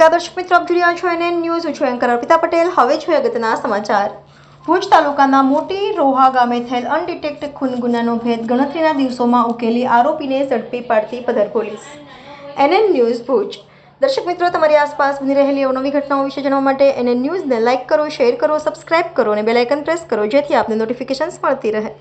નમસ્કાર દર્શક મિત્રો, આપ જોઈ રહ્યા છો NN ન્યૂઝ. હું છું એન્કર અર્પિતા પટેલ. હવે જોઈએ અગત્યના સમાચાર. ભુજ તાલુકાના મોટી રોહા ગામે થયેલ અનડિટેક્ટ ખૂન ગુનાનો ભેદ ગણતરીના દિવસોમાં ઉકેલી આરોપીને ઝડપી પાડતી પધર પોલીસ. NN news Bhuj. દર્શક મિત્રો, તમારી આસપાસ બની રહેલી અવનવી ઘટનાઓ વિશે જાણવા માટે NN ન્યૂઝને લાઇક કરો, શેર કરો, સબસ્ક્રાઇબ કરો અને બેલ આઇકન પ્રેસ કરો, જેથી આપને નોટિફિકેશન્સ મળતી રહે.